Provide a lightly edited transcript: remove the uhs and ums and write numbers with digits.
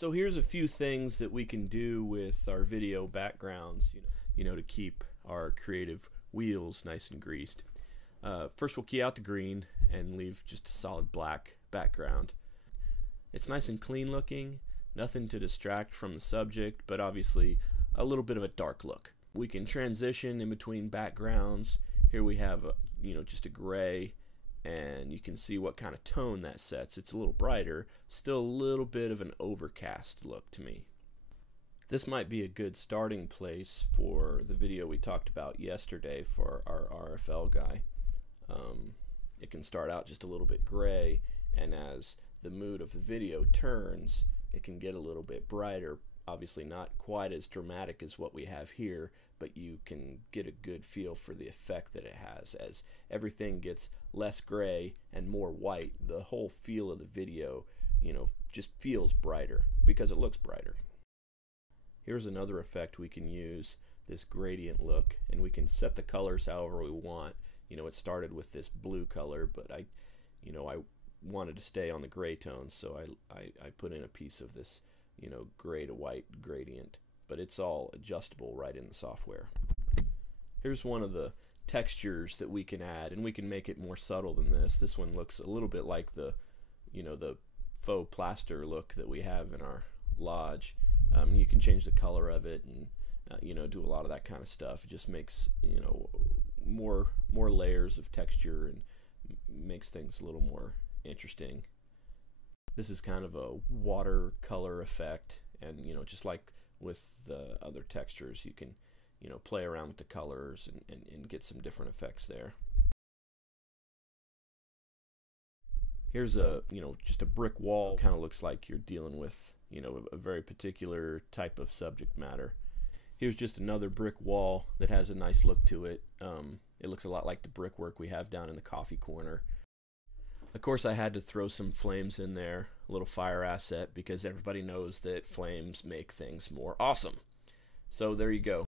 So here's a few things that we can do with our video backgrounds, to keep our creative wheels nice and greased. First, we'll key out the green and leave just a solid black background. It's nice and clean looking, nothing to distract from the subject, but obviously a little bit of a dark look. We can transition in between backgrounds. Here we have just a gray, and you can see what kind of tone that sets. It's a little brighter, still a little bit of an overcast look to me. This might be a good starting place for the video we talked about yesterday for our RFL guy. It can start out just a little bit gray, and as the mood of the video turns, it can get a little bit brighter. Obviously not quite as dramatic as what we have here, but you can get a good feel for the effect that it has. As everything gets less gray and more white, the whole feel of the video, just feels brighter because it looks brighter. Here's another effect we can use, this gradient look, and we can set the colors however we want. It started with this blue color, but I wanted to stay on the gray tone, so I put in a piece of this gray to white gradient, but it's all adjustable right in the software. Here's one of the textures that we can add, and we can make it more subtle than this. This one looks a little bit like the faux plaster look that we have in our lodge. You can change the color of it and do a lot of that kind of stuff. It just makes more layers of texture and makes things a little more interesting. This is kind of a watercolor effect, and just like with the other textures, you can play around with the colors and get some different effects there. Here's just a brick wall. Kind of looks like you're dealing with a very particular type of subject matter. Here's just another brick wall that has a nice look to it. It looks a lot like the brickwork we have down in the coffee corner. Of course, I had to throw some flames in there, a little fire asset, because everybody knows that flames make things more awesome. So there you go.